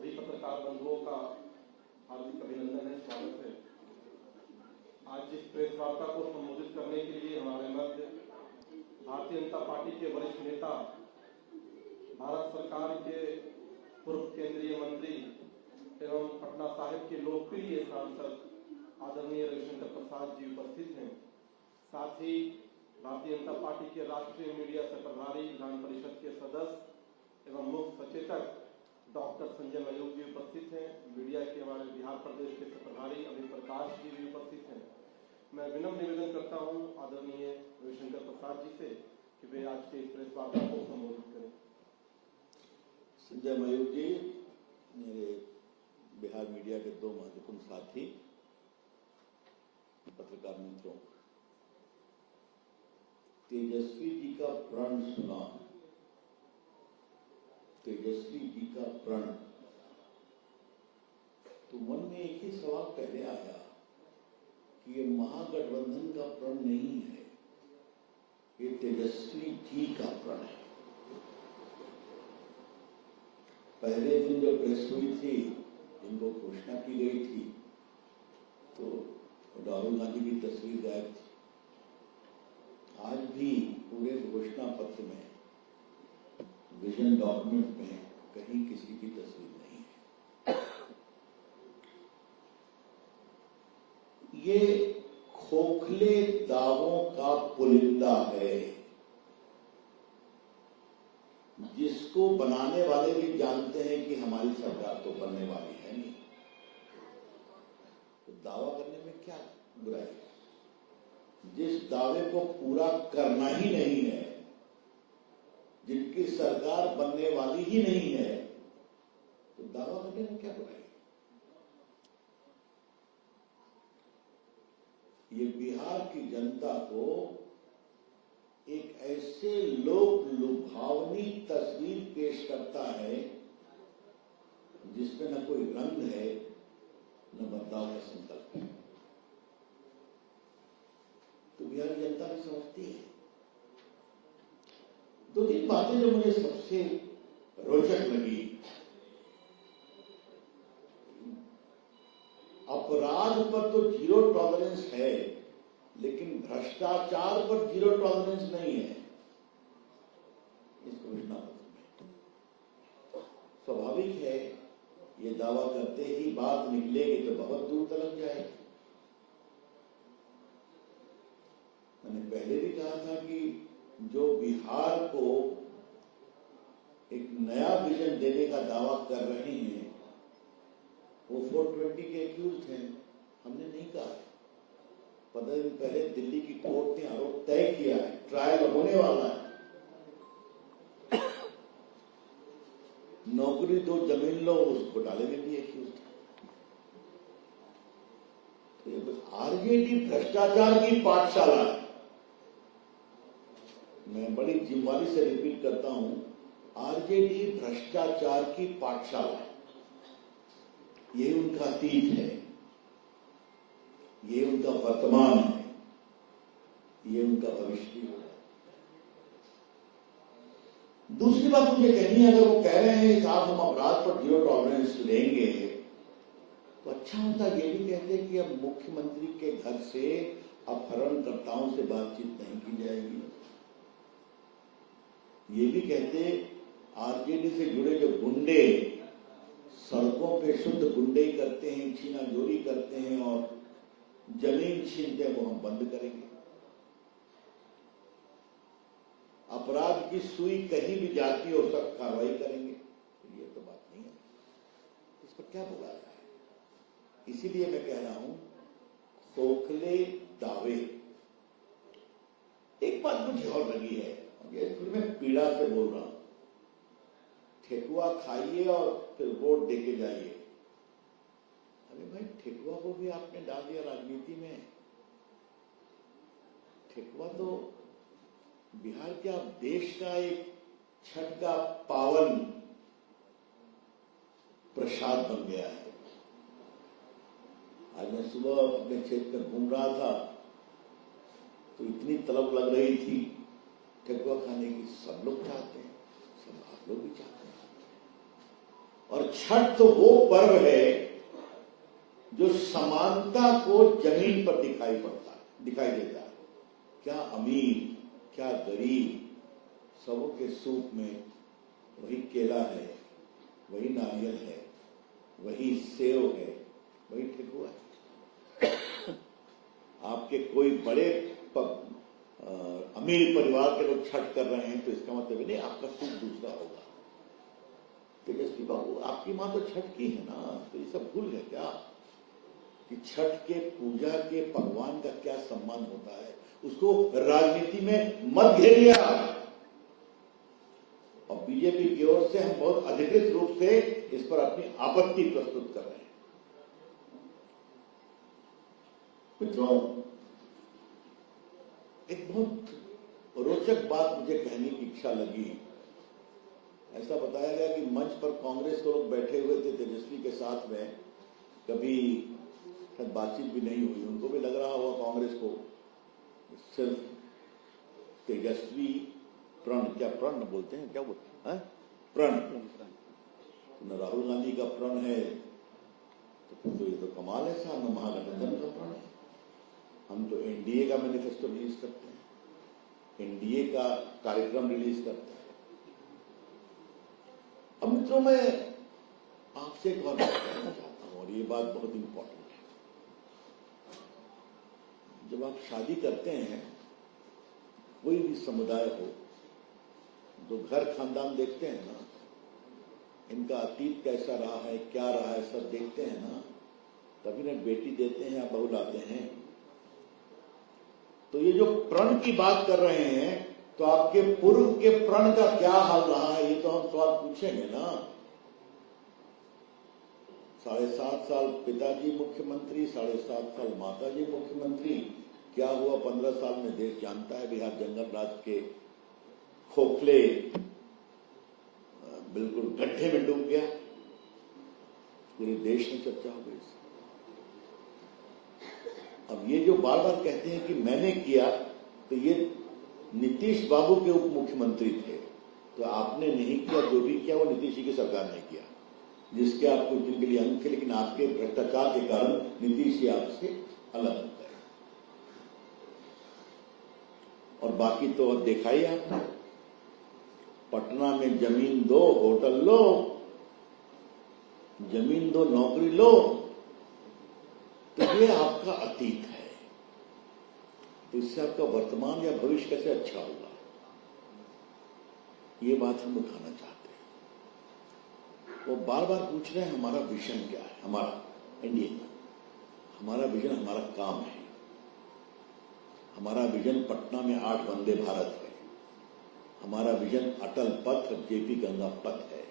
सभी पत्रकार बंधुओं का हार्दिक अभिनंदन है, स्वागत है। आज इस प्रेस वार्ता को संबोधित करने के लिए हमारे मध्य भारतीय जनता पार्टी के वरिष्ठ नेता, भारत सरकार के पूर्व केंद्रीय मंत्री एवं पटना साहिब के लोकप्रिय सांसद आदरणीय रविशंकर प्रसाद जी उपस्थित हैं। साथ ही भारतीय जनता पार्टी के राष्ट्रीय मीडिया से प्रभारी, विधान परिषद के सदस्य एवं मुख्य सचेतक डॉक्टर संजय मयूख जी उपस्थित हैं। मीडिया के हमारे बिहार प्रदेश के प्रभारी अभी प्रकाश जी भी उपस्थित हैं। मैं विनम्र निवेदन करता हूं आदरणीय रविशंकर प्रसाद जी से कि वे आज के इस प्रेस वार्ता को संबोधित करें। संजय मयूख जी, मेरे बिहार मीडिया के दो महत्वपूर्ण साथी, पत्रकार मित्रों, तेजस्वी जी का प्रण सुना, तेजस्वी जी का प्रण, तो मन में एक ही सवाल पहले आया कि ये महागठबंधन का प्रण नहीं है, ये तेजस्वी जी का प्रण है। पहले दिन जब प्रेस हुई थी, जिनको घोषणा की गई थी, तो राहुल गांधी की तस्वीर गायब थी। आज भी पूरे घोषणा पत्र में, विजन डॉक्यूमेंट में कहीं किसी की तस्वीर नहीं है। ये खोखले दावों का पुलिंदा है, जिसको बनाने वाले भी जानते हैं कि हमारी सरकार तो बनने वाली है नहीं, तो दावा करने में क्या बुराई है। जिस दावे को पूरा करना ही नहीं है, जिनकी सरकार बनने वाली ही नहीं है, तो दावा करने में क्या बुराई है। ये बिहार की जनता को एक ऐसे लोक लुभावनी तस्वीर पेश करता है जिसमें न कोई रंग है, न बदलाव का संकल्प है। तो बिहार की जनता भी समझती है। दो तीन बातें जो मुझे सबसे रोचक लगी, अपराध पर तो जीरो टॉलरेंस है, लेकिन भ्रष्टाचार पर जीरो टॉलरेंस नहीं है इस घोषणा पत्र में। स्वाभाविक है, ये दावा करते ही बात निकलेगी तो बहुत दूर तक जाएगी। मैंने पहले भी कहा था कि जो बिहार को एक नया विजन देने का दावा कर रहे हैं, वो 420 के एक्यूज हैं। हमने नहीं कहा। 15 दिन पहले दिल्ली की कोर्ट ने आरोप तय किया है, ट्रायल होने वाला है। नौकरी दो, जमीन लो, उस घोटाले में भी एक्यूज थे। तो आरजेडी भ्रष्टाचार की पाठशाला है। मैं बड़ी जिम्मेदारी से रिपीट करता हूं, आरजेडी भ्रष्टाचार की पाठशाला है। ये उनका अतीत है, ये उनका वर्तमान है, ये उनका भविष्य है। दूसरी बात मुझे कहनी है, अगर वो कह रहे हैं कि आप हम अपराध पर जीरो टॉलरेंस लेंगे, तो अच्छा होता ये भी कहते कि अब मुख्यमंत्री के घर से अपहरणकर्ताओं से बातचीत नहीं की जाएगी। ये भी कहते आरजेडी से जुड़े जो गुंडे सड़कों पे शुद्ध गुंडे करते हैं, छीना चोरी करते हैं और जमीन छीनते हैं, वो हम बंद करेंगे। अपराध की सुई कहीं भी जाती हो, सख्त कार्रवाई करेंगे। तो ये तो बात नहीं है, इस पर क्या बोला जाए। इसीलिए मैं कह रहा हूं, खोखले दावे। एक बात मुझे और लगी है, ये थोड़ी मैं पीड़ा से बोल रहा हूं, ठेकुआ खाइए और फिर वोट देके जाइए। अरे भाई, ठेकुआ को भी आपने डाल दिया राजनीति में। ठेकुआ तो बिहार के देश का एक छठ का पावन प्रसाद बन गया है। आज मैं सुबह अपने क्षेत्र में घूम रहा था, तो इतनी तलब लग रही थी ठेकुआ खाने की। सब लोग चाहते हैं, सब आप लोग भी चाहते हैं। और छठ तो वो पर्व है जो समानता को जमीन पर दिखाई देता है। क्या अमीर क्या गरीब, सबों के सूप में वही केला है, वही नारियल है, वही सेव है, वही ठेकुआ है। आपके कोई बड़े अमीर परिवार के लोग छठ कर रहे हैं तो इसका मतलब नहीं आपका सूप दूसरा होगा। तेजस्वी बाबू, आपकी मां तो छठ की है ना, तो ये सब भूल गए क्या कि छठ के पूजा के भगवान का क्या सम्मान होता है? उसको राजनीति में मत घेरिए आप। और बीजेपी की ओर से हम बहुत अधिकृत रूप से इस पर अपनी आपत्ति प्रस्तुत कर रहे हैं। मित्रों, एक बहुत रोचक बात मुझे कहने की इच्छा लगी। ऐसा बताया गया कि मंच पर कांग्रेस के लोग बैठे हुए थे तेजस्वी के साथ में, कभी बातचीत भी नहीं हुई। उनको भी लग रहा होगा कांग्रेस को सिर्फ तेजस्वी प्रण, क्या प्रण बोलते हैं, क्या बोलते हैं, प्रण न राहुल गांधी का प्रण है तो ये तो कमाल है साहब, न महागठबंधन का प्रण है। हम तो एनडीए का मैनिफेस्टो रिलीज करते हैं, एनडीए का कार्यक्रम रिलीज करते हैं। अब मित्रों, मैं आपसे एक और बात कहना चाहता हूं और ये बात बहुत इंपॉर्टेंट है। जब आप शादी करते हैं, कोई भी समुदाय हो, तो घर खानदान देखते हैं ना, इनका अतीत कैसा रहा है, क्या रहा है, सब देखते हैं ना, तभी ना बेटी देते हैं या बहू लाते हैं। तो ये जो प्रण की बात कर रहे हैं, तो आपके पूर्व के प्रण का क्या हाल रहा है, ये तो हम सवाल पूछेंगे ना। 7.5 साल पिताजी मुख्यमंत्री, 7.5 साल माताजी मुख्यमंत्री, क्या हुआ 15 साल में देश जानता है। बिहार जंगल राज के खोखले बिल्कुल गड्ढे में डूब गया, पूरे देश में चर्चा हो गई। अब ये जो बार बार कहते हैं कि मैंने किया, तो ये नीतीश बाबू के उप मुख्यमंत्री थे, तो आपने नहीं किया। जो भी किया वो नीतीश जी की सरकार ने किया, जिसके आप कुछ दिन के लिए अंक थे, लेकिन आपके भ्रष्टाचार के कारण नीतीश जी आपसे अलग हो गए। और बाकी तो अब देखा ही आपने, पटना में जमीन दो होटल लो, जमीन दो नौकरी लो, तो ये आपका अतीत है। तो इससे आपका वर्तमान या भविष्य कैसे अच्छा होगा, ये बात हम उठाना चाहते हैं। वो बार बार पूछ रहे हैं हमारा विजन क्या है, हमारा एनडीए का हमारा विजन, हमारा काम है। हमारा विजन पटना में 8 वंदे भारत है, हमारा विजन अटल पथ और जेपी गंगा पथ है,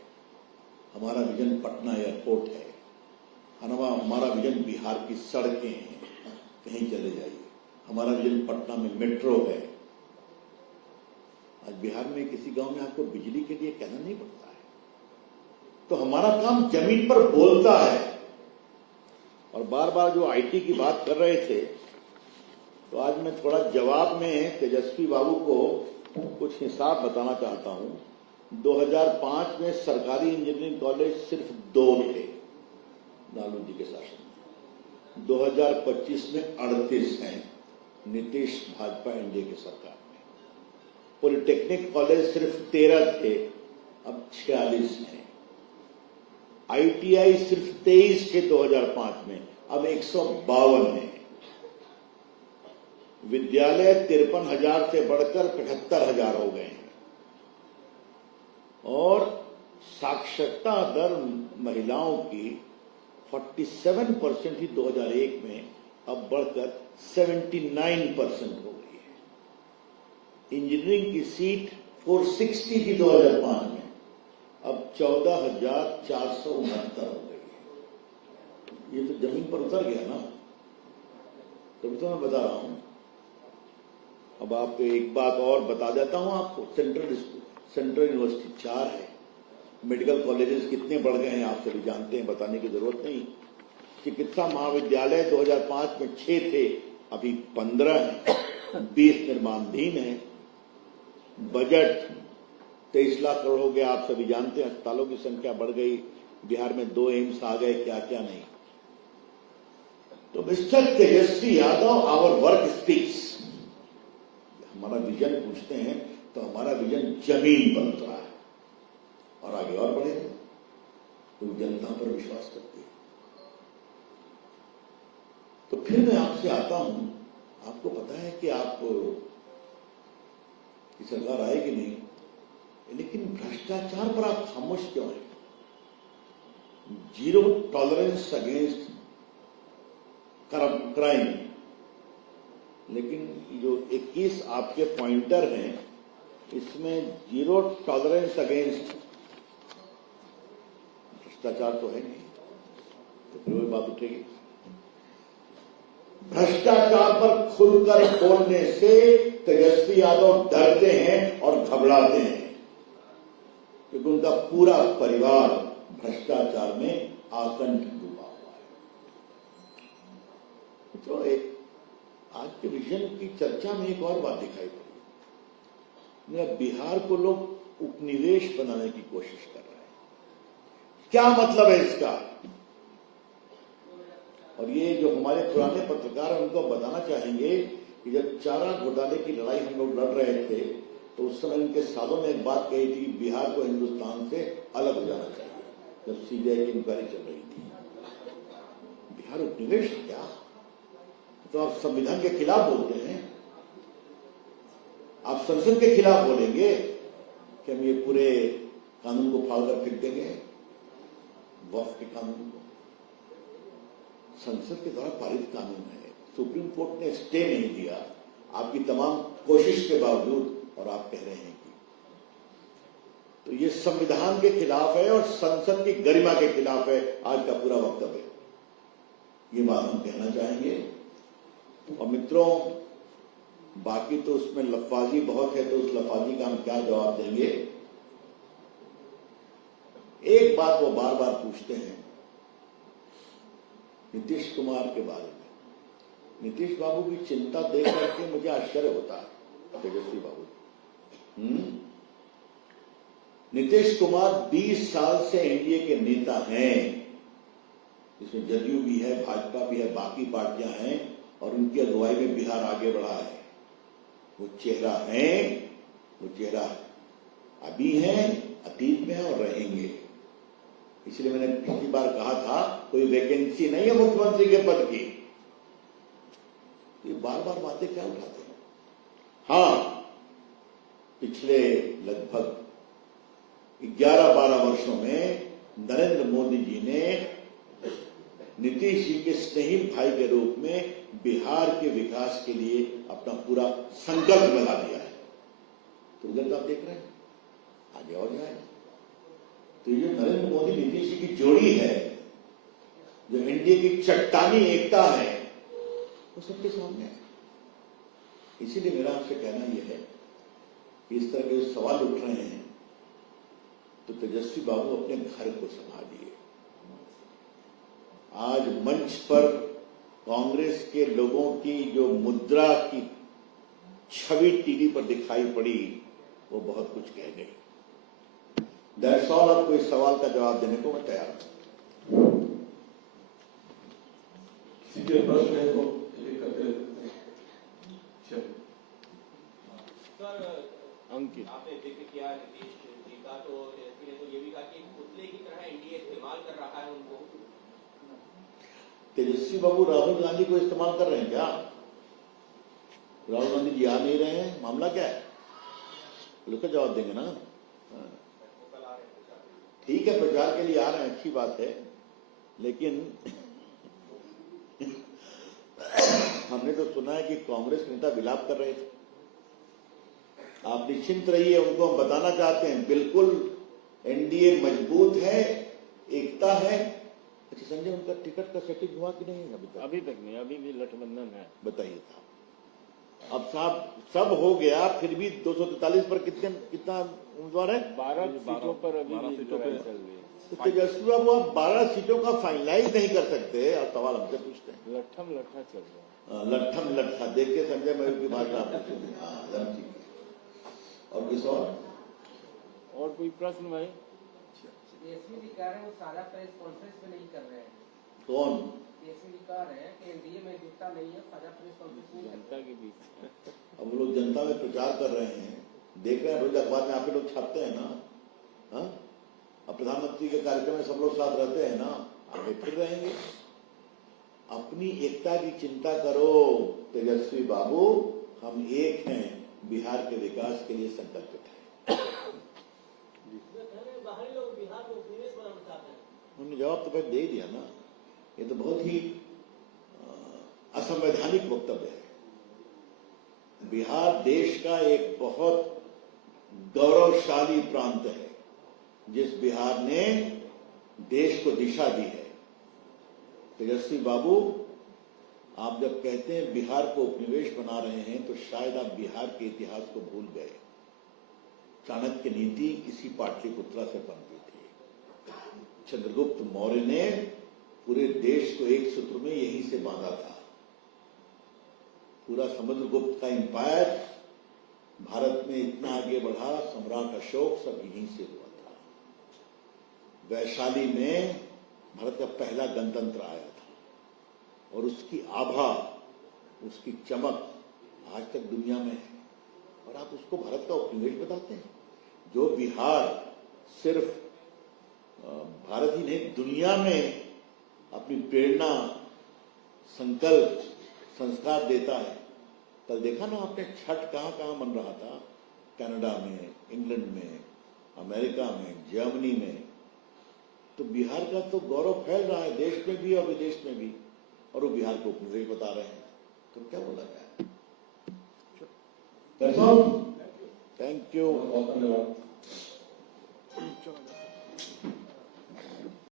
हमारा विजन पटना एयरपोर्ट है, हमारा विजन बिहार की सड़कें हैं, कहीं चले जाइए। हमारा विजन पटना में मेट्रो है। आज बिहार में किसी गांव में आपको बिजली के लिए कहना नहीं पड़ता है। तो हमारा काम जमीन पर बोलता है। और बार बार जो आईटी की बात कर रहे थे, तो आज मैं थोड़ा जवाब में तेजस्वी बाबू को कुछ हिसाब बताना चाहता हूं। 2005 में सरकारी इंजीनियरिंग कॉलेज सिर्फ 2 थे लालू जी के शासन में। 2025 में 38 हैं नीतीश भाजपा एनडीए की सरकार में। पॉलिटेक्निक कॉलेज सिर्फ 13 थे, अब 46 हैं। आईटीआई सिर्फ 23 थे 2005 में, अब 152 हैं। विद्यालय 53,000 से बढ़कर 75,000 हो गए हैं। और साक्षरता दर महिलाओं की 47% थी 2001 में, अब बढ़कर 79% हो गई है। इंजीनियरिंग की सीट 460 थी 2005 में, अब 14,469 हो गई है। ये तो जमीन पर उतर गया ना, तभी तो मैं बता रहा हूं। अब आपको एक बात और बता देता हूं आपको, सेंट्रल यूनिवर्सिटी 4 है। मेडिकल कॉलेजेस कितने बढ़ गए हैं आप सभी जानते हैं, बताने की जरूरत नहीं। चिकित्सा महाविद्यालय 2005 में 6 थे, अभी 15 हैं। 20 निर्माणाधीन है। बजट 23 लाख करोड़ हो गया, आप सभी जानते हैं। अस्पतालों की संख्या बढ़ गई, बिहार में 2 एम्स आ गए, क्या क्या नहीं। तो mister Tejashwi Yadav, our work speaks. हमारा विजन पूछते हैं तो हमारा विजन जमीन पर उतरा है और आगे और बढ़ेगा, तो जनता पर विश्वास करती है। तो फिर मैं आपसे आता हूं, आपको पता है कि आप की सरकार आएगी नहीं, लेकिन भ्रष्टाचार पर आप खामोश क्यों हैं? 0 टॉलरेंस अगेंस्ट क्राइम, लेकिन जो 21 आपके पॉइंटर हैं, इसमें 0 टॉलरेंस अगेंस्ट भ्रष्टाचार तो है नहीं, तो फिर वही बात उठेगी। भ्रष्टाचार पर खुलकर बोलने से तेजस्वी यादव डरते हैं और घबराते हैं, क्योंकि उनका पूरा परिवार भ्रष्टाचार में आकंठ डूबा हुआ है। तो एक आज के विजन की चर्चा में एक और बात दिखाई पड़ी। मेरा बिहार को लोग उपनिवेश बनाने की कोशिश कर रहे हैं। क्या मतलब है इसका? और ये जो हमारे पुराने पत्रकार हैं, उनको बताना चाहेंगे कि जब चारा घोटाले की लड़ाई हम लोग लड़ रहे थे, तो उस समय उनके सालों ने एक बात कही थी, बिहार को हिंदुस्तान से अलग हो जाना चाहिए, जब सीबीआई की इंक्वायरी चल रही थी। बिहार उपनिवेश क्या? तो आप संविधान के खिलाफ बोलते हैं, आप संसद के खिलाफ बोलेंगे कि हम ये पूरे कानून को फाड़ कर फेंक देंगे, वक्फ के कानून को। संसद के द्वारा पारित कानून है, सुप्रीम कोर्ट ने स्टे नहीं दिया आपकी तमाम कोशिश के बावजूद, और आप कह रहे हैं कि तो ये संविधान के खिलाफ है और संसद की गरिमा के खिलाफ है आज का पूरा वक्तव्य। ये बात हम कहना चाहेंगे। और मित्रों, बाकी तो उसमें लफाजी बहुत है, तो उस लफाजी का हम क्या जवाब देंगे? एक बात वो बार बार पूछते हैं नीतीश कुमार के बारे में। नीतीश बाबू की चिंता देख करके मुझे आश्चर्य होता है। तेजस्वी बाबू, नीतीश कुमार 20 साल से एनडीए के नेता हैं, इसमें जदयू भी है, भाजपा भी है, बाकी पार्टियां हैं, और उनकी अगुवाई में बिहार आगे बढ़ा है। वो चेहरा है, वो चेहरा अभी है, अतीत में है और रहेंगे। इसलिए मैंने पिछली बार कहा था, कोई वैकेंसी नहीं है मुख्यमंत्री के पद की। ये बार बार बातें क्या उठाते हैं? हाँ, पिछले लगभग 11-12 वर्षों में नरेंद्र मोदी जी ने नीतीश जी के स्नेही भाई के रूप में बिहार के विकास के लिए अपना पूरा संकल्प लगा दिया है। तो रिजल्ट आप देख रहे हैं, आगे और जाएगा। तो ये जो नरेंद्र मोदी नीतीश जी की जोड़ी है, जो एनडीए की चट्टानी एकता है, वो सबके सामने है। इसीलिए मेरा आपसे कहना यह है कि इस तरह के सवाल उठ रहे हैं, तो तेजस्वी बाबू अपने घर को संभालिए। आज मंच पर कांग्रेस के लोगों की जो मुद्रा की छवि टीवी पर दिखाई पड़ी, वो बहुत कुछ कह गई। That's all. आपको इस सवाल का जवाब देने को मैं तैयार हूं। प्रश्न है तो अंकित, आपने जिक्र किया नीतीश जी का, तो ये भी कहा कि पुतले की तरह एनडीए इस्तेमाल कर रहा है उनको। तेजस्वी बाबू राहुल गांधी को इस्तेमाल कर रहे हैं क्या? राहुल गांधी जी आ नहीं रहे हैं, मामला क्या है? लोग जवाब देंगे ना। ठीक है, प्रचार के लिए आ रहे हैं, अच्छी बात है, लेकिन हमने तो सुना है कि कांग्रेस के नेता विलाप कर रहे थे। आप निश्चिंत रहिए, उनको हम बताना चाहते हैं, बिल्कुल एनडीए मजबूत है, एकता है। अच्छा संजय, उनका टिकट का सेटिंग हुआ कि नहीं अभी तक? अभी तक नहीं, अभी भी गठबंधन है। बताइए साहब। अब साहब सब हो गया, फिर भी 243 पर कितना उम्मीदवार है? 12 सीटों पर अभी भी लड़ाई चल रही है। तो तेजस्वी बाबू आप 12 सीटों का फाइनलाइज नहीं कर सकते, आप सवाल हमसे पूछते हैं। लट्ठम लट्ठा चल रहा है। लट्ठम लट्ठा, देखिए संजय मयूर की भाषा आप पूछेंगे। ठीक है, और किस और कोई प्रश्न भाई? एसपी जी कह रहे हैं वो साझा प्रेस कॉन्फ्रेंस में नहीं कर रहे हैं। कौन? एसपी जी कह रहे हैं कि एनडीए में जुटता नहीं है, साझा प्रेस कॉन्फ्रेंस नहीं करते। जनता के बीच अब लोग जनता में प्रचार कर रहे हैं, देख रहे हैं, रोज अखबार में आप लोग छापते हैं ना। हाँ, अब प्रधानमंत्री के कार्यक्रम में सब लोग साथ रहते हैं ना, आगे फिर रहेंगे। अपनी एकता की चिंता करो तेजस्वी बाबू, हम एक हैं, बिहार के विकास के लिए संकल्पित हैं। बाहरी लोग बिहार को उपनिवेश बनाना चाहते हैं। उन्होंने जवाब तो पहले दे दिया ना। ये तो बहुत ही असंवैधानिक वक्तव्य है। बिहार देश का एक बहुत गौरवशाली प्रांत है, जिस बिहार ने देश को दिशा दी है। तेजस्वी बाबू, आप जब कहते हैं बिहार को उपनिवेश बना रहे हैं, तो शायद आप बिहार के इतिहास को भूल गए। चाणक्य नीति इसी पाटलिपुत्रा से बनती थी। चंद्रगुप्त मौर्य ने पूरे देश को एक सूत्र में यहीं से बांधा था। पूरा समुद्रगुप्त का एम्पायर भारत में इतना आगे बढ़ा, सम्राट अशोक सब यहीं से हुआ था। वैशाली में भारत का पहला गणतंत्र आया था और उसकी आभा, उसकी चमक आज तक दुनिया में है, और आप उसको भारत का उपनिवेश बताते हैं। जो बिहार सिर्फ भारत ही नहीं, दुनिया में अपनी प्रेरणा, संकल्प, संस्कार देता है। कल देखा ना आपने, छठ कहां कहां मन रहा था, कनाडा में, इंग्लैंड में, अमेरिका में, जर्मनी में। तो बिहार का तो गौरव फैल रहा है देश में भी और विदेश में भी, और वो बिहार को उपनिवेश बता रहे हैं। तो क्या बोला जाए? Thank you. बहुत धन्यवाद।